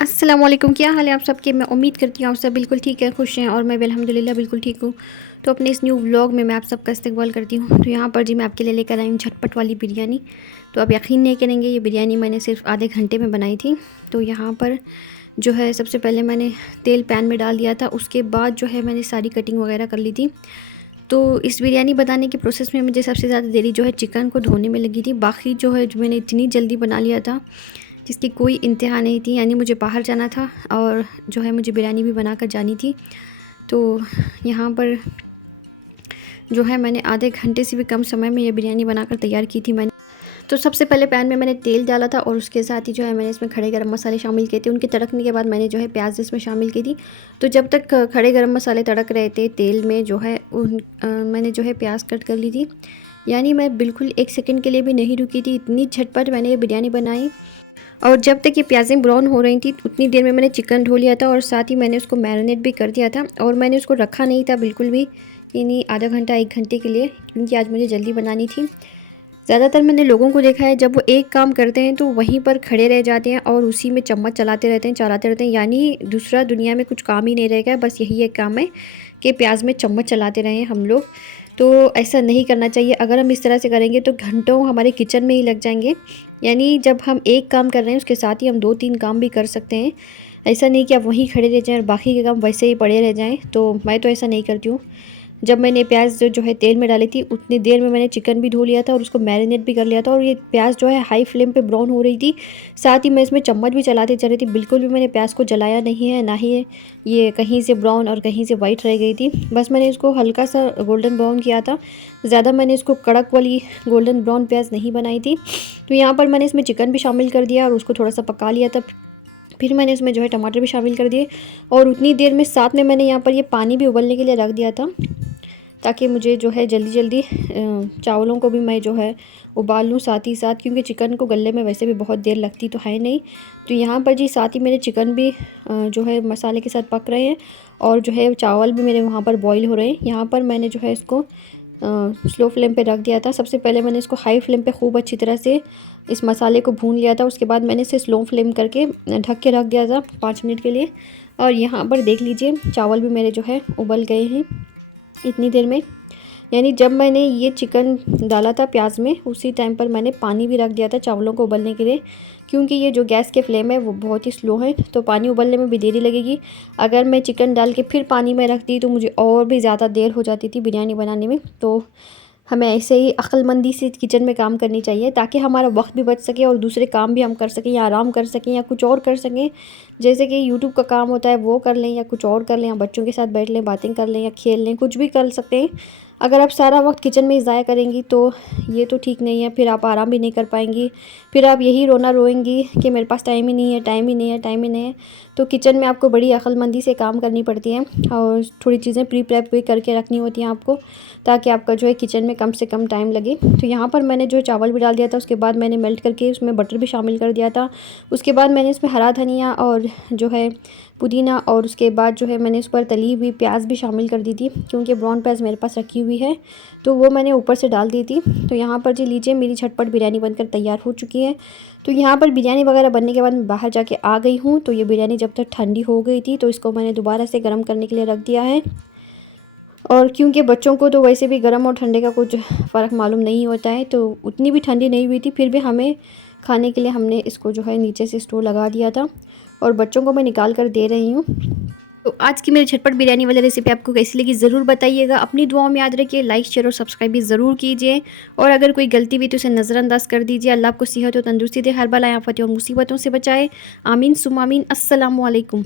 अस्सलाम वालेकुम, क्या हाल है आप सबके। मैं उम्मीद करती हूँ आप सब बिल्कुल ठीक है, खुश हैं और मैं भी अल्हम्दुलिल्लाह बिल्कुल ठीक हूँ। तो अपने इस न्यू व्लॉग में मैं आप सबका इस्तकबाल करती हूँ। तो यहाँ पर जी मैं आपके लिए लेकर आई हूँ झटपट वाली बिरयानी। तो आप यकीन नहीं करेंगे, ये बिरयानी मैंने सिर्फ आधे घंटे में बनाई थी। तो यहाँ पर जो है सबसे पहले मैंने तेल पैन में डाल दिया था, उसके बाद जो है मैंने सारी कटिंग वगैरह कर ली थी। तो इस बिरयानी बनाने के प्रोसेस में मुझे सबसे ज़्यादा देरी जो है चिकन को धोने में लगी थी। बाकी जो है जो मैंने इतनी जल्दी बना लिया था जिसकी कोई इंतहा नहीं थी, यानी मुझे बाहर जाना था और जो है मुझे बिरयानी भी बनाकर जानी थी। तो यहाँ पर जो है मैंने आधे घंटे से भी कम समय में ये बिरयानी बनाकर तैयार की थी मैंने। तो सबसे पहले पैन में मैंने तेल डाला था और उसके साथ ही जो है मैंने इसमें खड़े गरम मसाले शामिल किए थे। उनके तड़कने के बाद मैंने जो है प्याज इसमें शामिल की थी। तो जब तक खड़े गरम मसाले तड़क रहे थे तेल में जो है मैंने जो है प्याज कट कर ली थी। यानी मैं बिल्कुल एक सेकंड के लिए भी नहीं रुकी थी, इतनी झटपट मैंने ये बिरयानी बनाई। और जब तक ये प्याज़ें ब्राउन हो रही थी उतनी देर में मैंने चिकन धो लिया था और साथ ही मैंने उसको मैरिनेट भी कर दिया था। और मैंने उसको रखा नहीं था बिल्कुल भी, यानी आधा घंटा 1 घंटे के लिए, क्योंकि आज मुझे जल्दी बनानी थी। ज़्यादातर मैंने लोगों को देखा है जब वो एक काम करते हैं तो वहीं पर खड़े रह जाते हैं और उसी में चम्मच चलाते रहते हैं चलाते रहते हैं, यानी दूसरा दुनिया में कुछ काम ही नहीं रहेगा, बस यही एक काम है कि प्याज में चम्मच चलाते रहें हम लोग। तो ऐसा नहीं करना चाहिए। अगर हम इस तरह से करेंगे तो घंटों हमारे किचन में ही लग जाएंगे। यानी जब हम एक काम कर रहे हैं उसके साथ ही हम 2-3 काम भी कर सकते हैं। ऐसा नहीं कि आप वहीं खड़े रह जाएं और बाकी के काम वैसे ही पड़े रह जाएं। तो मैं तो ऐसा नहीं करती हूँ। जब मैंने प्याज जो है तेल में डाली थी उतनी देर में मैंने चिकन भी धो लिया था और उसको मैरिनेट भी कर लिया था। और ये प्याज जो है हाई फ्लेम पे ब्राउन हो रही थी, साथ ही मैं इसमें चम्मच भी चलाते चल रही थी। बिल्कुल भी मैंने प्याज को जलाया नहीं है, ना ही ये कहीं से ब्राउन और कहीं से वाइट रह गई थी। बस मैंने इसको हल्का सा गोल्डन ब्राउन किया था, ज़्यादा मैंने इसको कड़क वाली गोल्डन ब्राउन प्याज नहीं बनाई थी। तो यहाँ पर मैंने इसमें चिकन भी शामिल कर दिया और उसको थोड़ा सा पका लिया था। फिर मैंने इसमें जो है टमाटर भी शामिल कर दिए और उतनी देर में साथ में मैंने यहाँ पर ये पानी भी उबलने के लिए रख दिया था, ताकि मुझे जो है जल्दी जल्दी चावलों को भी मैं जो है उबाल लूँ साथ ही साथ, क्योंकि चिकन को गलने में वैसे भी बहुत देर लगती तो है नहीं। तो यहाँ पर जी साथ ही मेरे चिकन भी जो है मसाले के साथ पक रहे हैं और जो है चावल भी मेरे वहाँ पर बॉईल हो रहे हैं। यहाँ पर मैंने जो है इसको स्लो फ्लेम पे रख दिया था। सबसे पहले मैंने इसको हाई फ्लेम पे खूब अच्छी तरह से इस मसाले को भून लिया था, उसके बाद मैंने इसे स्लो फ्लेम करके ढक के रख दिया था 5 मिनट के लिए। और यहाँ पर देख लीजिए चावल भी मेरे जो है उबल गए हैं इतनी देर में। यानी जब मैंने ये चिकन डाला था प्याज में उसी टाइम पर मैंने पानी भी रख दिया था चावलों को उबलने के लिए, क्योंकि ये जो गैस के फ्लेम है वो बहुत ही स्लो है तो पानी उबलने में भी देरी लगेगी। अगर मैं चिकन डाल के फिर पानी में रखती तो मुझे और भी ज़्यादा देर हो जाती थी बिरयानी बनाने में। तो हमें ऐसे ही अक्लमंदी से किचन में काम करनी चाहिए ताकि हमारा वक्त भी बच सके और दूसरे काम भी हम कर सकें या आराम कर सकें या कुछ और कर सकें। जैसे कि यूट्यूब का काम होता है वो कर लें या कुछ और कर लें या बच्चों के साथ बैठ लें, बातें कर लें या खेल लें, कुछ भी कर सकते हैं। अगर आप सारा वक्त किचन में ही ज़ाया करेंगी तो ये तो ठीक नहीं है, फिर आप आराम भी नहीं कर पाएंगी। फिर आप यही रोना रोएंगी कि मेरे पास टाइम ही नहीं है, टाइम ही नहीं है, टाइम ही नहीं है। तो किचन में आपको बड़ी अक्लमंदी से काम करनी पड़ती है और थोड़ी चीज़ें प्री प्रेप भी करके रखनी होती हैं आपको, ताकि आपका जो है किचन में कम से कम टाइम लगे। तो यहाँ पर मैंने जो है चावल भी डाल दिया था, उसके बाद मैंने मेल्ट करके उसमें बटर भी शामिल कर दिया था। उसके बाद मैंने इसमें हरा धनिया और जो है पुदीना और उसके बाद जो है मैंने इस पर तली हुई प्याज भी शामिल कर दी थी, क्योंकि ब्राउन प्याज मेरे पास रखी हुई है तो वो मैंने ऊपर से डाल दी थी। तो यहाँ पर जी लीजिए मेरी झटपट बिरयानी बनकर तैयार हो चुकी है। तो यहाँ पर बिरयानी वगैरह बनने के बाद मैं बाहर जाके आ गई हूँ। तो ये बिरयानी जब तक ठंडी हो गई थी तो इसको मैंने दोबारा से गर्म करने के लिए रख दिया है। और क्योंकि बच्चों को तो वैसे भी गर्म और ठंडे का कुछ फ़र्क मालूम नहीं होता है तो उतनी भी ठंडी नहीं हुई थी, फिर भी हमें खाने के लिए हमने इसको जो है नीचे से स्टोव लगा दिया था और बच्चों को मैं निकाल कर दे रही हूँ। तो आज की मेरी झटपट बिरयानी वाली रेसिपी आपको कैसी लगी ज़रूर बताइएगा। अपनी दुआओं में याद रखिए, लाइक शेयर और सब्सक्राइब भी ज़रूर कीजिए। और अगर कोई गलती हुई तो उसे नज़रअंदाज कर दीजिए। अल्लाह आपको सेहत और तंदुरुस्ती दे, हर बला आफत और मुसीबतों से बचाए। आमीन सुम आमीन। अस्सलामु अलैकुम।